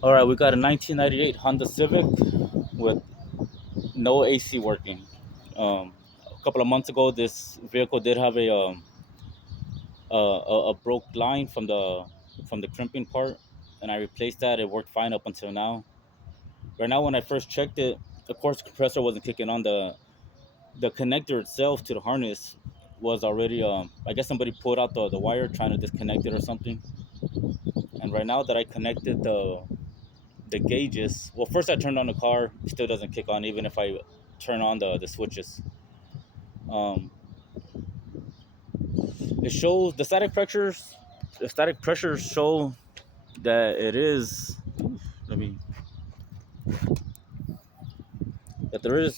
All right, we got a 1998 Honda Civic with no AC working. A couple of months ago, this vehicle did have a broke line from the crimping part, and I replaced that. It worked fine up until now. Right now, when I first checked it, of course, the compressor wasn't kicking on. The connector itself to the harness was already I guess somebody pulled out the wire trying to disconnect it or something. And right now that I connected the gauges, well, first I turned on the car, it still doesn't kick on even if I turn on the switches. Um, it shows the static pressures show that it is. Let me that there is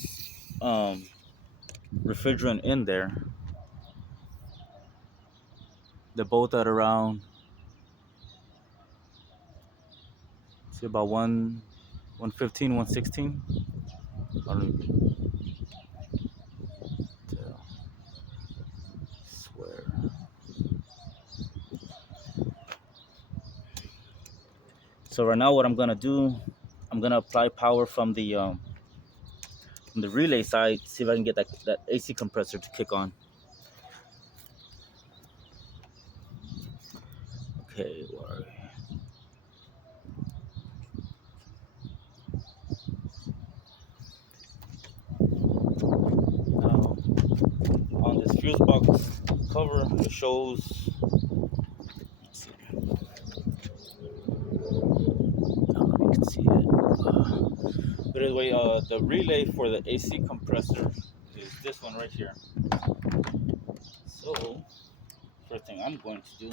um, refrigerant in there. They're both at around, see, about 115, 116. I don't even tell. Swear. So right now, what I'm gonna do, I'm gonna apply power from the relay side, see if I can get that AC compressor to kick on. Okay, where are we? Now, on this fuse box cover, it shows. Let's see. Now you can see it. But anyway, the relay for the AC compressor is this one right here. So, first thing I'm going to do,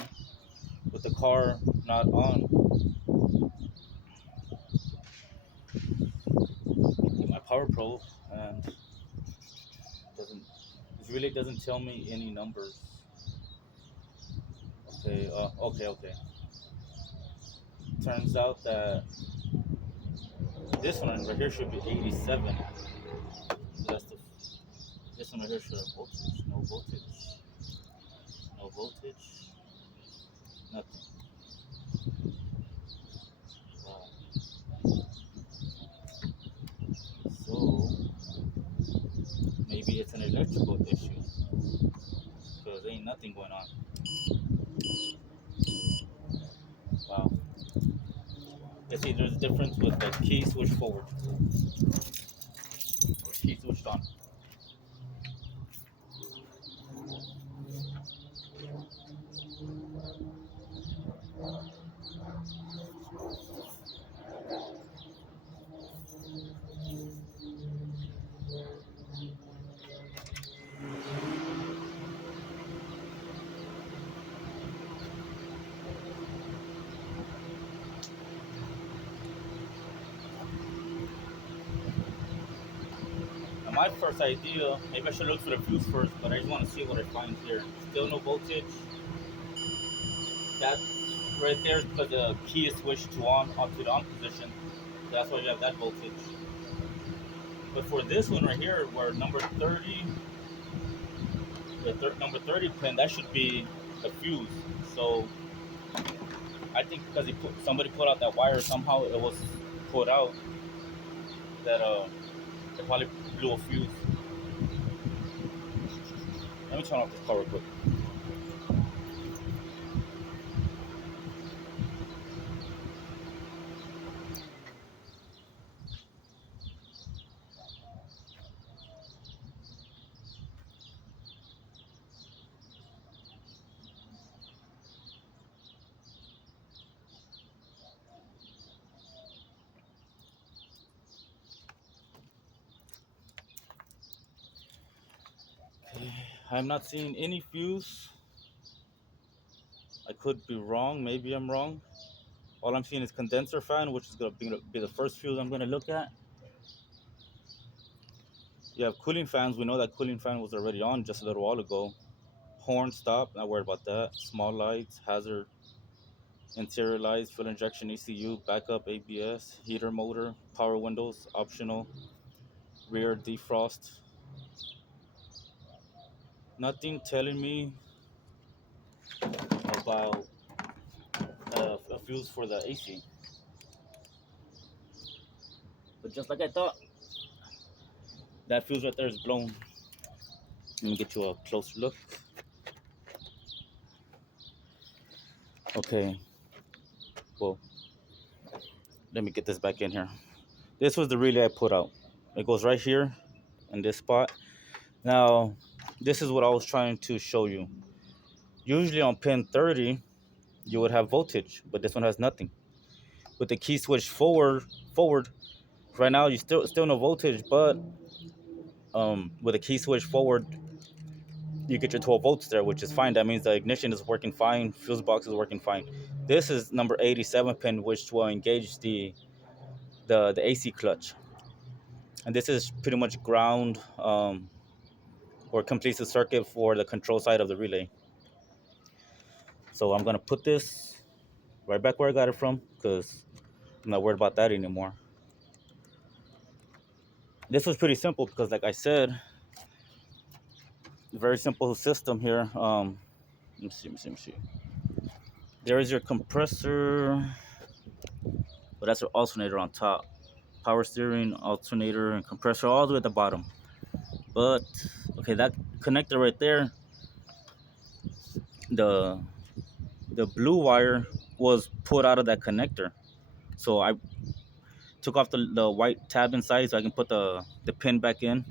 with the car not on, get my power probe, and doesn't this relay doesn't tell me any numbers. Okay, okay. Turns out that this one right here should be 87. So that's this one right here should have voltage. No voltage. No voltage. Nothing. Wow. So maybe it's an electrical issue because ain't nothing going on. Wow. Let's see, there's a difference with the key switch forward or key switched on. Now my first idea, maybe I should look for the fuse first, but I just want to see what I find here. Still no voltage. That right there is because the key is switched to on onto the on position. That's why you have that voltage. But for this one right here, where number 30, number 30 pin, that should be the fuse. So I think because somebody put out that wire somehow, it was put out that it probably blew a fuse. Let me turn off this car real quick. I'm not seeing any fuse. I could be wrong. Maybe I'm wrong. All I'm seeing is condenser fan, which is going to be the first fuse I'm going to look at. You have cooling fans. We know that cooling fan was already on just a little while ago. Horn stop, not worried about that. Small lights, hazard, interior lights, fuel injection ECU, backup ABS, heater motor, power windows, optional, rear defrost. Nothing telling me about a fuse for the AC. But just like I thought, that fuse right there is blown. Let me get you a closer look. Okay, well, let me get this back in here. This was the relay I put out. It goes right here in this spot. Now, this is what I was trying to show you. Usually on pin 30, you would have voltage, but this one has nothing. With the key switch forward, right now you still no voltage, but with the key switch forward, you get your 12 volts there, which is fine. That means the ignition is working fine, fuse box is working fine. This is number 87 pin, which will engage the AC clutch, and this is pretty much ground, or completes the circuit for the control side of the relay. So I'm gonna put this right back where I got it from, because I'm not worried about that anymore. This was pretty simple because, like I said, very simple system here. Let me see. There is your compressor, but that's your alternator on top. Power steering, alternator, and compressor all the way at the bottom. But okay, that connector right there, the blue wire was put out of that connector. So I took off the white tab inside so I can put the pin back in,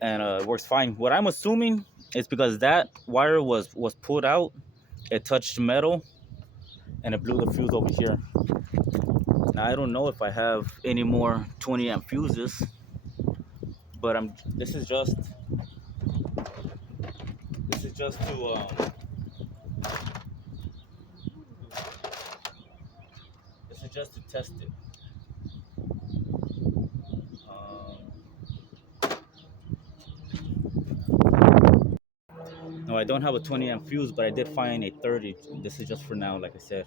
and it works fine. What I'm assuming is because that wire was pulled out, it touched metal, and it blew the fuse over here. Now I don't know if I have any more 20 amp fuses, but this is just to test it. No, I don't have a 20 amp fuse, but I did find a 30. This is just for now, like I said.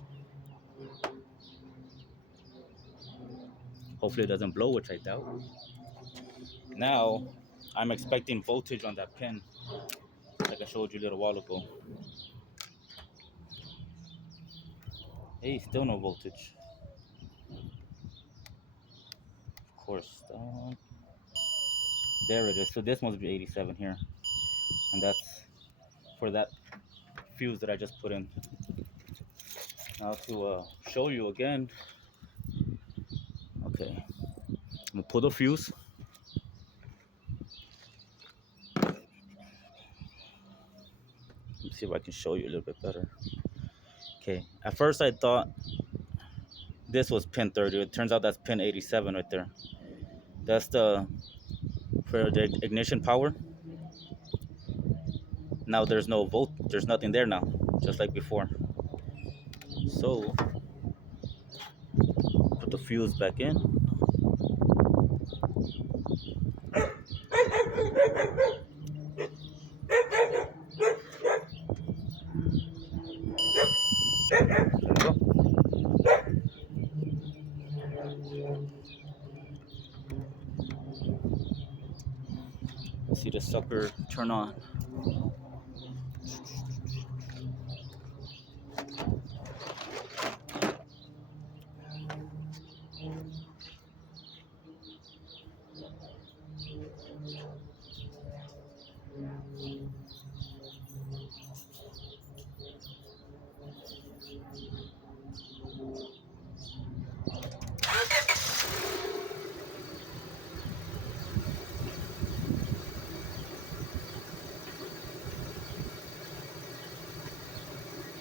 Hopefully it doesn't blow, which I doubt. Now, I'm expecting voltage on that pin, like I showed you a little while ago. Hey, still no voltage. Of course, there it is. So this must be 87 here, and that's for that fuse that I just put in. Now to show you again. Okay, I'm gonna pull the fuse. Let's see if I can show you a little bit better. Okay, at first I thought this was pin 30. It turns out that's pin 87 right there. That's for the ignition power. Now there's no there's nothing there now, just like before. So put the fuse back in. There we go. See the sucker turn on.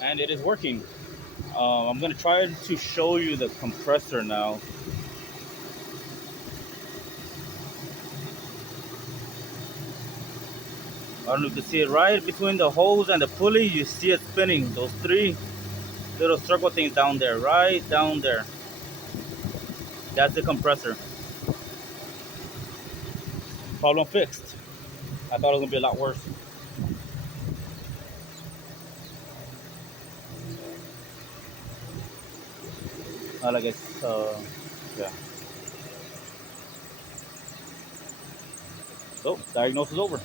And it is working. I'm gonna try to show you the compressor now. I don't know if you can see it right between the hose and the pulley. You see it spinning. Those three little circle things down there, right down there. That's the compressor. Problem fixed. I thought it was gonna be a lot worse. Like it's yeah. So diagnosis over.